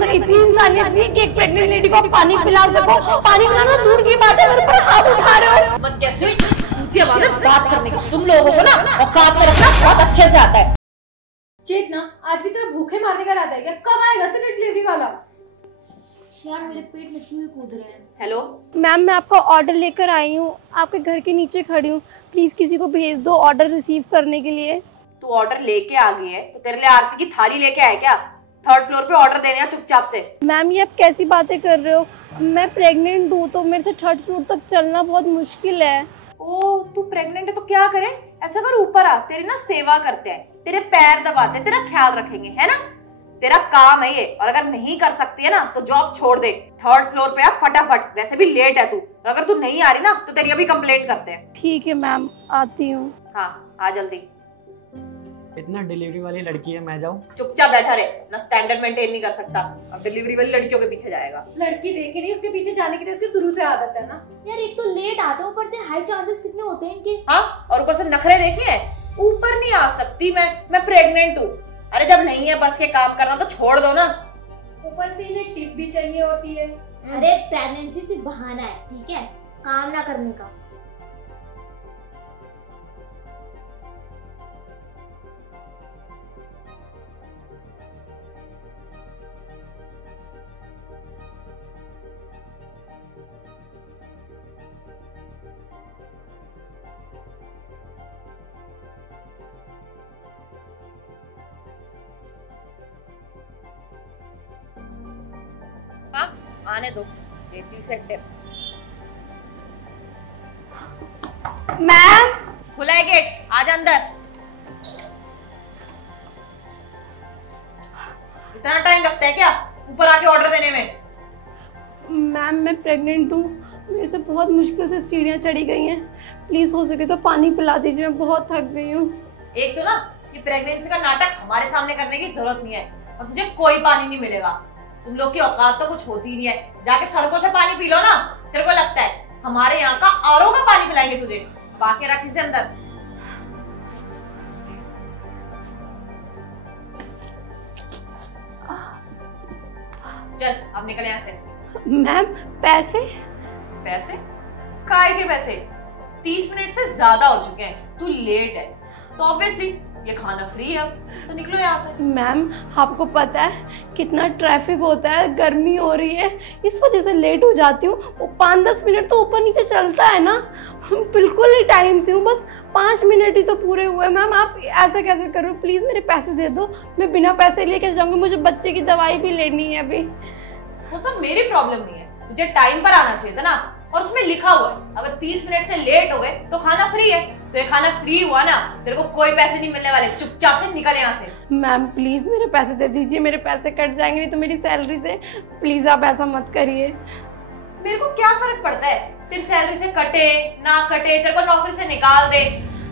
अंदर इतनी इंसानियत नहीं है कि एक प्रेग्नेंट लेडी को आप पानी पिला सको। पानी पिलाना दूर की बात है, मेरे ऊपर हाथ उठा रहे हो। मत कैसे ऊंची आवाज में बात करने की, तुम लोगों को ना औकात में रखना बहुत अच्छे से आता है। चेतना, आज भी तेरा भूखे मारने का इरादा है क्या? कब आएगा तेरा डिलीवरी वाला? यार मेरे पेट में चूहे कूद रहे हैं। हेलो मैम, मैं आपका ऑर्डर लेकर आई हूँ, आपके घर के नीचे खड़ी हूँ, प्लीज किसी को भेज दो ऑर्डर रिसीव करने के लिए। तू ऑर्डर लेके आ गई है तो तेरे लिए आरती की थाली लेके आए क्या? 3rd फ्लोर पे ऑर्डर देने चुपचाप से। मैम, ये आप कैसी बातें कर रहे हो? मैं प्रेग्नेंट हूँ तो मेरे से 3rd फ्लोर तक चलना बहुत मुश्किल है। ओ, तू प्रेग्नेंट है तो क्या करे? ऐसा कर, ऊपर आ, तेरी ना सेवा करते हैं, तेरे पैर दबाते हैं, तेरा ख्याल रखेंगे, है ना? तेरा काम है ये, और अगर नहीं कर सकती है ना तो जॉब छोड़ दे। 3rd फ्लोर पे आ फटाफट, वैसे भी लेट है तू, और अगर तू नहीं आ रही ना तो तेरी अभी कंप्लेंट करते हैं। ठीक है मैम, आती हूँ। हाँ, आ जल्दी। इतना डिलीवरी वाली लड़की है, मैं जाऊँ? चुपचाप बैठा रहे, ना स्टैंडर्ड मेंटेन नहीं कर सकता, अब डिलीवरी वाली लड़कियों के पीछे जाएगा। लड़की देखे नहीं, उसके पीछे जाने की तो इसकी शुरू से आदत है ना। यार एक तो लेट आते हैं, ऊपर से हाई चार्जेस कितने होते हैं इनके। हाँ, और ऊपर से नखरे देखे हैं, ऊपर नहीं आ सकती मैं प्रेग्नेंट हूँ। अरे जब नहीं है बस के काम करना तो छोड़ दो ना। ऊपर से इन्हें टिप भी चाहिए होती है। अरे प्रेगनेंसी सिर्फ बहाना है, ठीक है, काम ना करने का। आने दो, देती से टिप। मैम, खुला है गेट, आजा अंदर। इतना टाइम लगता है क्या ऊपर आके ऑर्डर देने में? मैम मैं प्रेग्नेंट हूँ, मेरे से बहुत मुश्किल से सीढ़ियाँ चढ़ी गई हैं, प्लीज हो सके तो पानी पिला दीजिए, मैं बहुत थक गई हूँ। एक तो ना ये प्रेगनेंसी का नाटक हमारे सामने करने की जरूरत नहीं है, और तुझे कोई पानी नहीं मिलेगा। तुम लोग की औकात तो कुछ होती नहीं है, जाके सड़कों से पानी पी लो ना। तेरे को लगता है हमारे यहाँ का आरओ का पानी पिलाएंगे तुझे? बाकी रख इसे अंदर। चल अब निकल यहाँ से। मैम पैसे? पैसे? काय के पैसे? 30 मिनट से ज्यादा हो चुके हैं, तू लेट है तो ऑब्वियसली ये खाना फ्री है, तो निकलो यहाँ से। मैम आपको पता है कितना ट्रैफिक होता है, गर्मी हो रही है, इस वजह से लेट हो जाती हूँ। 5-10 मिनट तो ऊपर नीचे चलता है ना, बिल्कुल ही टाइम से हूँ, बस 5 मिनट ही तो पूरे हुए। मैम आप ऐसा कैसे करो, प्लीज़ मेरे पैसे दे दो, मैं बिना पैसे लेके जाऊँगी, मुझे बच्चे की दवाई भी लेनी है अभी। वो सब मेरी प्रॉब्लम नहीं है, तुझे टाइम पर आना चाहिए था ना, और उसमें लिखा हुआ है अगर 30 मिनट से लेट हो गए तो खाना फ्री है, तो ये खाना फ्री हुआ ना, तेरे को कोई पैसे नहीं मिलने वाले, चुपचाप से निकल यहाँ से। मैम प्लीज मेरे पैसे दे दीजिए, मेरे पैसे कट जाएंगे नहीं तो मेरी सैलरी से, प्लीज आप ऐसा मत करिए। मेरे को क्या फर्क पड़ता है तेरी सैलरी से कटे ना कटे, तेरे को नौकरी से निकाल दे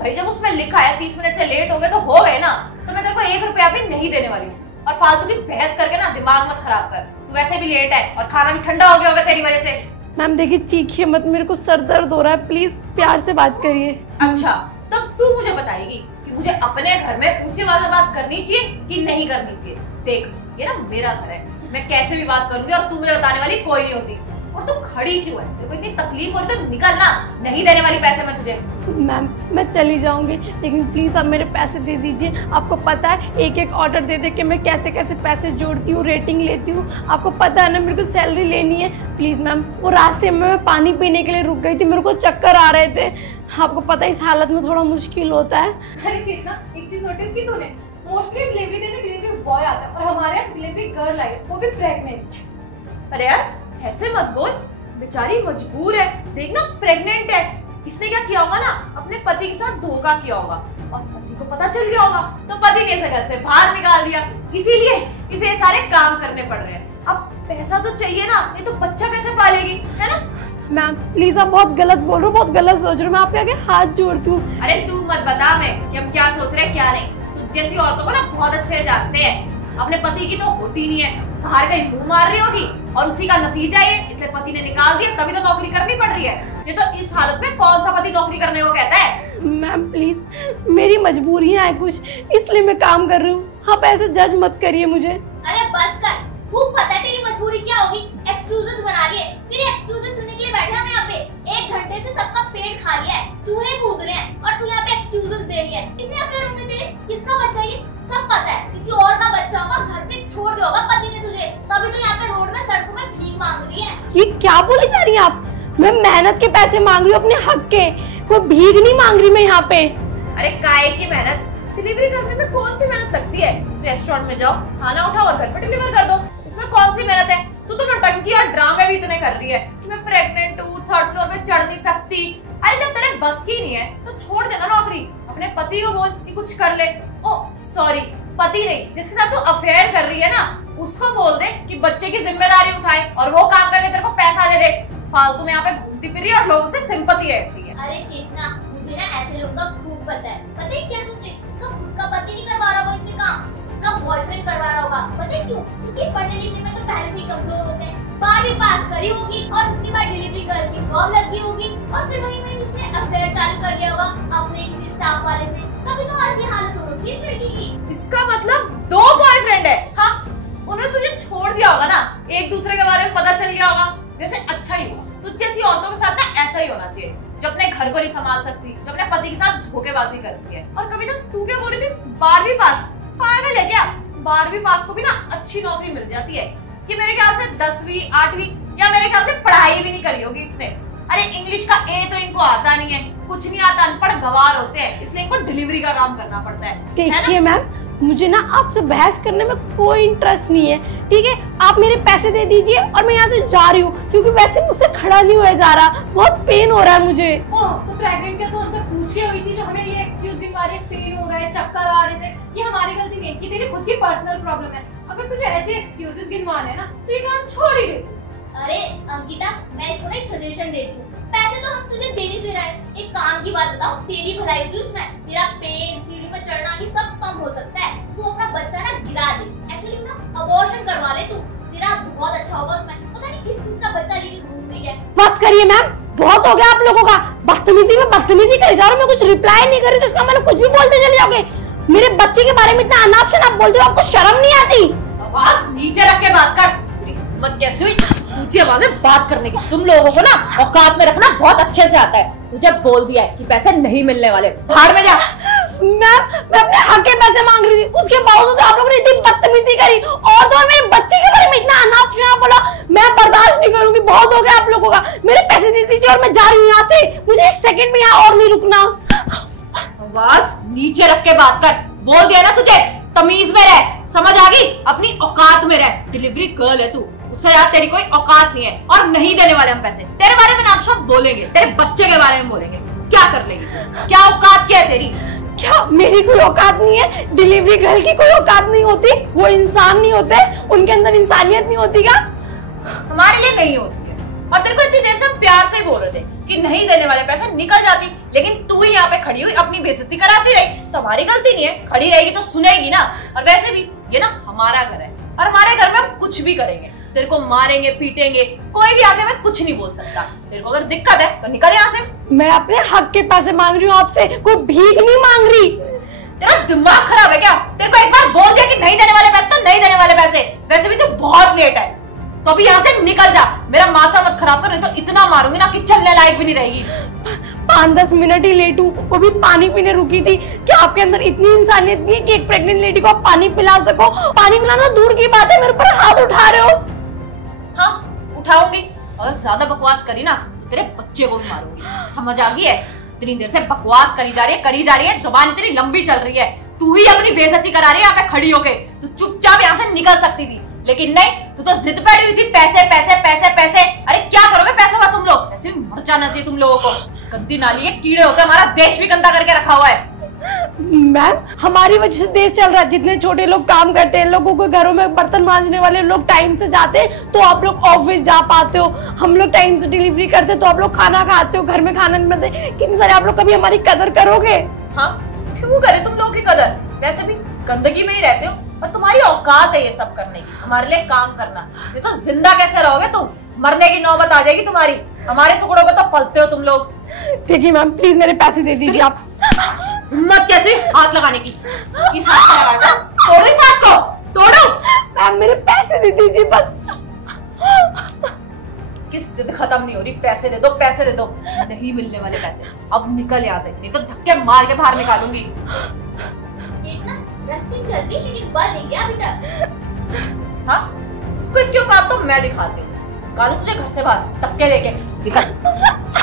भाई। जब उसमें लिखा है 30 मिनट से लेट हो गए तो हो गए ना, तो मैं तेरे को 1 रुपया भी नहीं देने वाली हूँ। और फालतू की बहस करके ना दिमाग मत खराब कर, तू वैसे भी लेट है और खाना भी ठंडा हो गया होगा तेरी वजह से। मैम देखिए चीखिए मत, मेरे को सर दर्द हो रहा है, प्लीज प्यार से बात करिए। अच्छा तब तू मुझे बताएगी कि मुझे अपने घर में ऊंची आवाज में बात करनी चाहिए कि नहीं करनी चाहिए? देख ये ना मेरा घर है, मैं कैसे भी बात करूंगी और तू मुझे बताने वाली कोई नहीं होती। और तू खड़ी क्यों है? तेरे को इतनी तकलीफ हो तो निकल ना, नहीं देने वाली पैसे मैं तुझे। मैम मैं चली जाऊंगी, लेकिन प्लीज आप मेरे पैसे दे दीजिए। आपको पता है एक एक ऑर्डर दे दे के मैं कैसे कैसे पैसे जोड़ती हूँ, रेटिंग लेती हूँ, आपको पता है ना, मेरे को सैलरी लेनी है। प्लीज मैम, वो रास्ते में मैं पानी पीने के लिए रुक गई थी, मेरे को चक्कर आ रहे थे, आपको पता है इस हालत में थोड़ा मुश्किल होता है। अरे चेतना, एक चीज नोटिस की तूने? मोस्टली डिलीवरी देने डिलीवरी बॉय आता है, और हमारे यहाँ डिलीवरी गर्ल आई, वो भी प्रेग्नेंट। अरे यार ऐसे मत बोल, बेचारी मजबूर है, देखना प्रेग्नेंट है। इसने क्या किया होगा ना, अपने पति के साथ धोखा किया होगा, और पति को पता चल गया होगा, तो पति ने इसे घर से बाहर निकाल दिया, इसीलिए इसे सारे काम करने पड़ रहे हैं। अब पैसा तो चाहिए ना, नहीं तो बच्चा कैसे पालेगी, है ना? मैम प्लीज आप बहुत गलत बोल रहे हो, बहुत गलत सोच रहे हो, मैं आपके आगे हाथ जोड़ती हूँ। अरे तू मत बता मैं कि हम क्या सोच रहे हैं क्या नहीं, तू जैसी औरतों को ना बहुत अच्छे जानते हैं। अपने पति की तो होती नहीं है, बाहर कहीं मुंह मार रही होगी, और उसी का नतीजा ये, इसलिए पति ने निकाल दिया, तभी तो नौकरी करनी पड़ रही है। ये तो इस हालत में कौन सा पति नौकरी करने को कहता है? मैम प्लीज मेरी मजबूरियां हैं कुछ, इसलिए मैं काम कर रही हूँ, आप ऐसे जज मत करिए मुझे। अरे बस कर, खूब पता है तेरी मजबूरी क्या होगी, एक्सक्यूजेस बना रही है। तेरे एक्सक्यूजेस सुनने के लिए बैठा हम यहाँ पे, 1 घंटे से सबका पेट खा लिया है, चूहे कूद रहे हैं और तू यहाँ पे एक्सक्यूजेस दे रही है। कितने अफेयर होंगे तेरे, किसका बच्चा ये सब पता है, किसी और का बच्चा होगा, घर पे छोड़ दिया होगा पति ने तुझे, तभी तो यहाँ पे रोड में सड़कों में भीख मांग रही है। ये क्या बोली जा रही है आप? मैं मेहनत के पैसे मांग रही हूँ अपने हक के, कोई भीख नहीं मांग रही मैं यहाँ पे। अरे काय की मेहनत, डिलीवरी करने में कौन सी मेहनत लगती है? रेस्टोरेंट में जाओ, खाना उठाओ और घर पे डिलीवर कर दो, इसमें कौन सी मेहनत है? तू तो नौटंकी और ड्रामे भी इतने कर रही है कि मैं प्रेग्नेंट हूँ, 3rd फ्लोर पे चढ़ नहीं सकती। अरे जब तेरे बस की नहीं है तो छोड़ देना नौकरी, अपने पति को बोल कि कुछ कर ले। ओ सॉरी, पति नहीं, जिसके साथ तू अफेयर कर रही है ना, उसको बोल दे कि बच्चे की जिम्मेदारी उठाए और वो काम करके तेरे को पैसा दे दे। फालतू में यहाँ पे घूमती फिरी और लोगों से सिंपैथी है। अरे चेतना, मुझे ना ऐसे लोगों का खूब पता है। पता है क्या सोचते, इसका खुद का पति नहीं करवा रहा होगा इससे काम, इसका बॉयफ्रेंड करवा रहा होगा। पता है क्यों? क्योंकि पढ़ने लिखने में तो पहले से ही कमजोर होते हैं। 12वीं पास करी होगी और उसके बाद डिलीवरी गर्ल की जॉब लग गई होगी और फिर वहीं उसने अफेयर चालू कर लिया होगा अपने किसी स्टाफ वाले से, तभी तो आज ये हालत हो रही है इस लड़की की। इसका मतलब 2 बॉयफ्रेंड है? हाँ, उन्होंने तुझे छोड़ दिया होगा ना, एक दूसरे के बारे में पता चल गया होगा। वैसे अच्छा ही हुआ, तुझ जैसी औरतों के साथ ना ऐसा ही होना चाहिए, जो अपने घर को नहीं संभाल सकती, जो अपने पति के साथ धोखेबाजी करती है। और कविता, तू क्या बोल रही थी 12वीं पास? पागल है क्या? 12वीं पास को भी ना अच्छी नौकरी मिल जाती है। ये मेरे ख्याल से 10वीं 8वीं या मेरे ख्याल से पढ़ाई भी नहीं करी होगी इसने। अरे इंग्लिश का ए तो इनको आता नहीं है, कुछ नहीं आता, अनपढ़ गवार होते हैं, इसलिए इनको डिलीवरी का काम करना पड़ता है। देखिए मैम, मुझे ना आपसे बहस करने में कोई इंटरेस्ट नहीं है, ठीक है? आप मेरे पैसे दे दीजिए और मैं यहाँ से जा रही हूँ, क्योंकि वैसे मुझसे खड़ा नहीं हुआ जा रहा, बहुत पेन हो रहा है मुझे। ओह, तो प्रेग्नेंट क्या तो हमसे पूछ के हुई थी जो हमें ये एक्सक्यूज दिखा रही है, पेन हो रहा है, चक्कर आ रहे थे, ये हमारी गलती नहीं है, ये तेरी खुद की पर्सनल प्रॉब्लम है। अगर तुझे ऐसे एक्सक्यूजेस गिनवाने ना तो ये काम छोड़ ही दे। अरे अंकिता, मैं इसको ना एक सजेशन देती हूँ, पैसे तो हम तुझे दे नहीं से रहे हैं, एक काम की बात बताओ, तेरी भलाई होगी उसमें, तेरा पेन, सीढ़ी में चढ़ना ये सब कम हो सकता है। तू अपना बच्चा ना गिरा दे, एक्चुअली ना अबॉर्शन करवा ले तू, तेरा बहुत अच्छा होगा उसमें। पता नहीं किस किस का बच्चा लेके घूम रही है। बस करिए मैम, बहुत हो गया आप लोगों का, बदतमीजी में बदतमीजी करे जा रहे हो। मैं कुछ रिप्लाई नहीं कर रही तो इसका मतलब कुछ भी बोलते चले जाओगे। मेरे बच्चे के बारे में इतना अनाप शनाप बोलते हो, आपको शर्म नहीं आती? आवाज नीचे रख के बात कर। मत कैसे हुई ऊंची आवाज में बात करने की? तुम लोगों को ना औकात में रखना बहुत अच्छे से आता है। तुझे बोल दिया है कि पैसे नहीं मिलने वाले, बाहर में जा। मैम, मैं अपने हक के पैसे मांग रही थी, उसके बावजूद तो आप लोगों ने इतनी बदतमीजी करी और तो मेरे बच्चे के बारे में इतना अनाप शनाप बोला। मैं बर्दाश्त नहीं करूंगी, बहुत हो गया आप लोगों का। मेरे पैसे दे दीजिए और मैं जा रही हूँ यहाँ से, मुझे 1 सेकंड में यहाँ और नहीं रुकना। आवाज नीचे रख के बात कर, बोल दिया ना तुझे, तमीज में रह, समझ आ गई? अपनी औकात में रह। डिलीवरी गर्ल है तू, उससे यार तेरी कोई औकात नहीं है और नहीं देने वाले हम पैसे। तेरे बारे में नाम शब्द बोलेंगे, तेरे बच्चे के बारे में बोलेंगे, क्या कर लेगी? क्या औकात क्या है तेरी? क्या मेरी कोई औकात नहीं है? डिलीवरी गर्ल की कोई औकात नहीं होती? वो इंसान नहीं होते? उनके अंदर इंसानियत नहीं होती क्या? हमारे लिए नहीं होती है। और तेरे को इतनी देर से प्यार से ही बोल रहे थे कि नहीं देने वाले पैसे निकल जाती, लेकिन तू ही यहाँ पे खड़ी हुई अपनी बेइज्जती कराती रही। तो हमारी गलती नहीं है, खड़ी रहेगी तो सुनेगी ना। और वैसे भी ये ना हमारा घर है और हमारे घर में हम कुछ भी करेंगे, तेरे को मारेंगे पीटेंगे, कोई भी आके मैं कुछ नहीं बोल सकता। तेरे को अगर दिक्कत है तो निकल यहाँ से। मैं अपने हक के पैसे मांग रही हूँ आपसे, कोई भीख नहीं मांग रही। तेरा दिमाग खराब है क्या? तेरे को एक बार बोल दिया कि नहीं देने वाले पैसे तो नहीं देने वाले पैसे। वैसे भी तू बहुत लेट है, तो अभी यहाँ से निकल जा। मेरा माथा मत खराब कर, नहीं तो इतना मारूंगी ना कि चलने लायक भी नहीं रहेगी। 5-10 मिनट ही लेट हूँ, वो भी पानी पीने रुकी थी। क्या आपके अंदर इतनी इंसानियत नहीं है कि एक प्रेग्नेंट लेडी को आप पानी पिला सको? पानी पिलाना दूर की बात है, मेरे ऊपर हाथ उठा रहे हो। हाँ उठाऊंगी, और ज्यादा बकवास करी ना तो तेरे बच्चे को भी मारूंगी, समझ आ गई है? इतनी देर से बकवास करी जा रही है, जुबान इतनी लंबी चल रही है। तू ही अपनी बेइज्जती करा रही है यहाँ पे खड़ी होके। तू चुपचाप यहाँ से निकल सकती थी, लेकिन नहीं, तू तो जिद पे अड़ी हुई थी, पैसे पैसे पैसे पैसे। अरे क्या करोगे पैसों का तुम लोग? ऐसे भी मर जाना चाहिए तुम लोगों को। गंदी नाली है, कीड़े होकर हमारा देश भी गंदा करके रखा हुआ है। मैम, हमारी वजह से देश चल रहा है। जितने छोटे लोग काम करते हैं, लोगों को घरों में बर्तन मांजने वाले लोग टाइम से जाते हैं तो आप लोग ऑफिस जा पाते हो। हम लोग टाइम से डिलीवरी करते तो आप लोग खाना खाते हो, घर में खाना नहीं बनते। कितने सारे आप लोग कभी हमारी कदर करोगे? हाँ, क्यों करे तुम लोग की कदर? वैसे भी गंदगी में ही रहते हो और तुम्हारी औकात है ये सब करने की, हमारे लिए काम करना। ये तो जिंदा कैसे रहोगे तुम? मरने की नौबत आ जाएगी तुम्हारी। हमारे टुकड़ों को तो पलते हो तुम लोग। देखिए मैम, प्लीज मेरे पैसे दे दीजिए आप। हिम्मत कैसे हाथ लगाने की? इस हाथ से लगाया था, तोड़ो इस हाथ को। तोड़ो। मैम मेरे पैसे दे दीजिए बस। इसकी जिद खत्म नहीं हो रही, पैसे दे दो, पैसे दे दो। नहीं मिलने वाले पैसे, अब निकल यहाँ से, नहीं तो धक्के मार के बाहर निकालूंगी। देखना रस्सी कर दी लेकिन बल नहीं गया अभी तक। हाँ, उसको इसकी औकात तो मैं दिखाती हूँ। निकालो तुझे घर से बाहर, धक्के देके निकल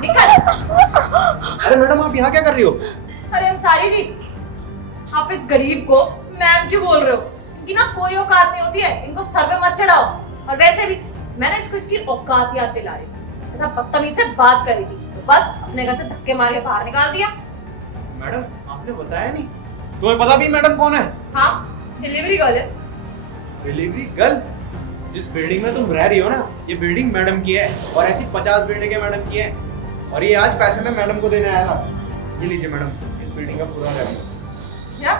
निकल। अरे मैडम आप यहाँ क्या कर रही हो? अरे अंसारी जी, आप इस गरीब को मैम क्यों बोल रहे हो? इनकी ना कोई औकात नहीं होती है, इनको सर पे मत चढ़ाओ। और वैसे भी मैंने इसको इसकी औकात याद दिला रही थी, ऐसा बदतमीज से बात करी थी तो बस अपने घर से धक्के मार के बाहर निकाल दिया। मैडम आपने बताया नहीं, तुम्हें पता भी मैडम कौन है? हाँ, डिलीवरी गर्ल है। Delivery girl? जिस बिल्डिंग में तुम रह रही हो ना, ये बिल्डिंग मैडम की है और ऐसी 50 बिल्डिंगें मैडम की है। और ये आज पैसे में मैडम को देने आया था। ये लीजिए मैडम, इस बिल्डिंग का पूरा रेंट। क्या?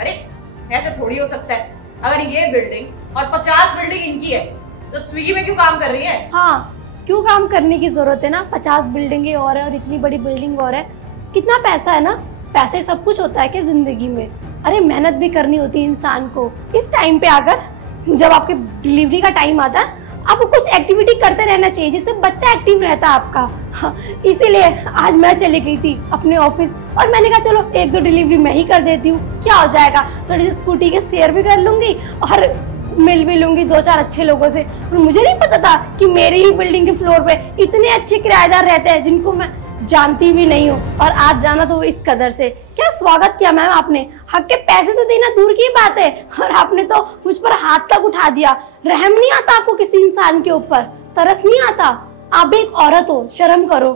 अरे ऐसे थोड़ी हो सकता है। अगर ये बिल्डिंग और 50 बिल्डिंग इनकी है तो स्विगी में क्यों काम कर रही है? हाँ, क्यों काम करने की जरूरत है ना, 50 बिल्डिंगें और है और इतनी बड़ी बिल्डिंग और है। कितना पैसा है ना, पैसे सब कुछ होता है क्या जिंदगी में? अरे मेहनत भी करनी होती है इंसान को। इस टाइम पे आकर जब आपके डिलीवरी का टाइम आता है, आपको कुछ एक्टिविटी करते रहना चाहिए जिससे बच्चा एक्टिव रहता है आपका। हाँ, इसीलिए आज मैं चली गई थी अपने ऑफिस और मैंने कहा चलो 1-2 डिलीवरी मैं ही कर देती हूँ, क्या हो जाएगा। थोड़ी सी स्कूटी के शेयर भी कर लूंगी और मिल भी लूंगी 2-4 अच्छे लोगों से। और मुझे नहीं पता था कि मेरी ही बिल्डिंग के फ्लोर पे इतने अच्छे किराएदार रहते हैं जिनको मैं जानती भी नहीं हूँ। और आज जाना तो इस कदर से। क्या स्वागत किया मैम आपने, हक के पैसे तो देना दूर की बात है और आपने तो मुझ पर हाथ तक उठा दिया। रहम नहीं आता आपको किसी इंसान के ऊपर? तरस नहीं आता? आप भी एक औरत हो, शर्म करो।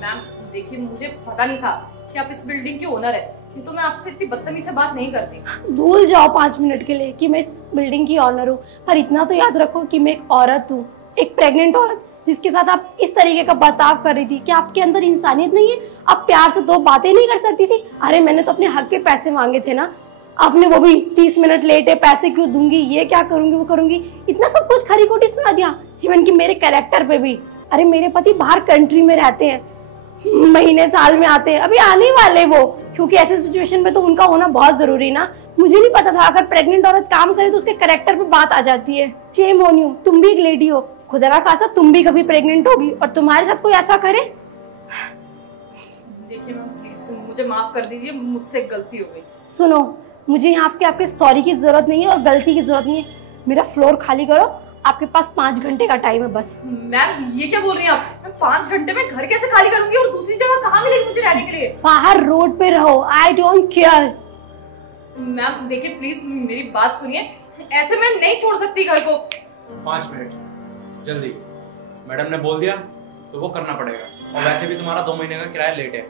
मैम देखिए, मुझे पता नहीं था कि आप इस बिल्डिंग के ओनर है, नहीं तो मैं आपसे इतनी बदतमीजी से बात नहीं करती। भूल जाओ 5 मिनट के लिए कि मैं इस बिल्डिंग की ऑनर हूँ, पर इतना तो याद रखो कि मैं एक औरत हूँ, एक प्रेग्नेंट औरत जिसके साथ आप इस तरीके का बर्ताव कर रही थी। कि आपके अंदर इंसानियत नहीं है? आप प्यार से 2 बातें नहीं कर सकती थी? अरे मैंने तो अपने हक के पैसे मांगे थे ना, आपने वो भी 30 मिनट लेट है, पैसे क्यों दूंगी, ये क्या करूंगी, वो करूंगी, इतना सब कुछ खरी खोटी सुना दिया। इवन कि मेरे कैरेक्टर पे भी। अरे मेरे पति बाहर कंट्री में रहते हैं, महीने साल में आते हैं, अभी आने वाले वो, क्योंकि ऐसे सिचुएशन में तो उनका होना बहुत जरूरी ना। मुझे नहीं पता था अगर प्रेग्नेंट औरत काम करे तो उसके कैरेक्टर पे बात आ जाती है। शेम ऑन यू, तुम भी एक लेडी हो, खुदा ना खासा तुम भी कभी प्रेग्नेंट होगी और तुम्हारे साथ कोई ऐसा करे। देखिए मैम प्लीज मुझे माफ कर दीजिए, मुझसे गलती हो गई। सुनो, मुझे यहाँ पे आपके सॉरी की जरूरत नहीं है और गलती की जरूरत नहीं है। मेरा फ्लोर खाली करो, आपके पास 5 घंटे का टाइम है बस। मैम ये क्या बोल रही हैं आप? मैं 5 घंटे में घर कैसे खाली करूंगी और दूसरी जगह कहाँ मिलेगी मुझे रहने के लिए? बाहर रोड पे रहो, आई डोंट केयर। मैम देखिए प्लीज मेरी बात सुनिए, ऐसे मैं नहीं छोड़ सकती घर को। 5 मिनट जल्दी, मैडम ने बोल दिया तो वो करना पड़ेगा। और वैसे भी तुम्हारा 2 महीने का किराया लेट है।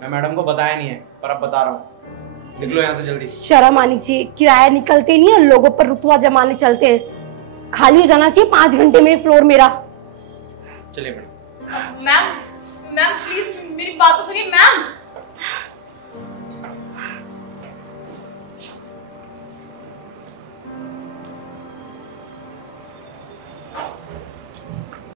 मैं मैडम को बताया नहीं है पर अब बता रहा हूँ, निकलो यहाँ से जल्दी। शर्म आनी चाहिए, किराया निकलते नहीं है, लोगों पर रुतवा जमाने चलते हैं। खाली हो जाना चाहिए 5 घंटे में फ्लोर मेरा। चलिए मैडम। मैम मैम प्लीज मेरी बात तो सुनिए। मैम